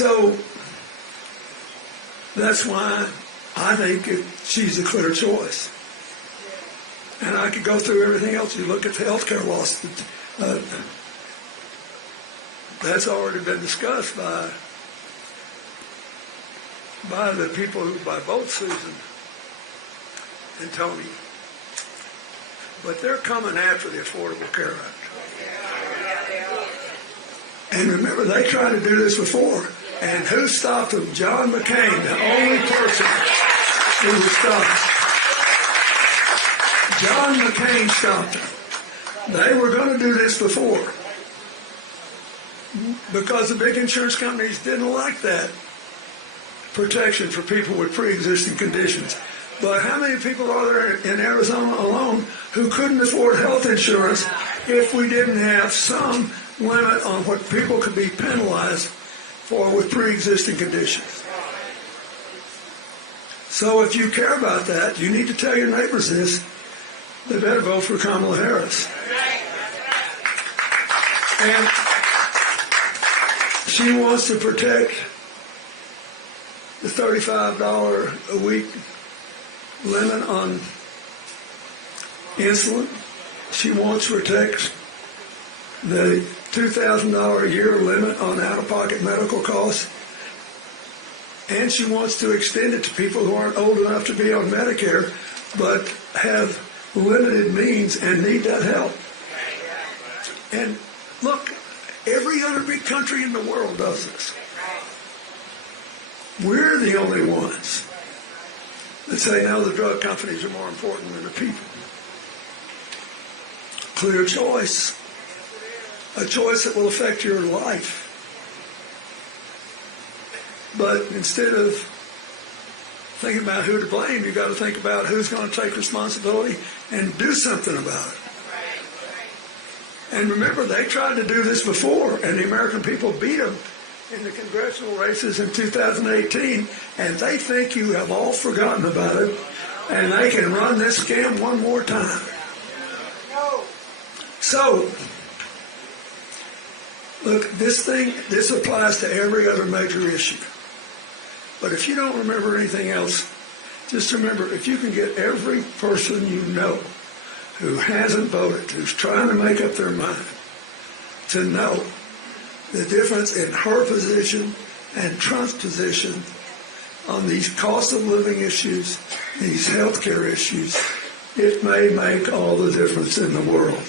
So that's why I think she's a clear choice. And I could go through everything else. You look at the health care loss. That's already been discussed by the people by both Susan and Tony. But they're coming after the Affordable Care Act. And remember, they tried to do this before. And who stopped them? John McCain, the only person who was stopped. John McCain stopped them. They were going to do this before, because the big insurance companies didn't like that protection for people with pre-existing conditions. But how many people are there in Arizona alone who couldn't afford health insurance if we didn't have some limit on what people could be penalized for with pre-existing conditions? So if you care about that, you need to tell your neighbors this. They better vote for Kamala Harris. And she wants to protect the $35 a week limit on insulin. She wants to protect the $2,000 a year limit on out-of-pocket medical costs. And she wants to extend it to people who aren't old enough to be on Medicare but have limited means and need that help. And look, every other big country in the world does this. We're the only ones that say, no, the drug companies are more important than the people. Clear choice. A choice that will affect your life. But instead of thinking about who to blame, you've got to think about who's going to take responsibility and do something about it. And remember, they tried to do this before, and the American people beat them in the congressional races in 2018, and they think you have all forgotten about it, and they can run this scam one more time. So, look, this applies to every other major issue. But if you don't remember anything else, just remember, if you can get every person you know who hasn't voted, who's trying to make up their mind, to know the difference in her position and Trump's position on these cost of living issues, these health care issues, it may make all the difference in the world.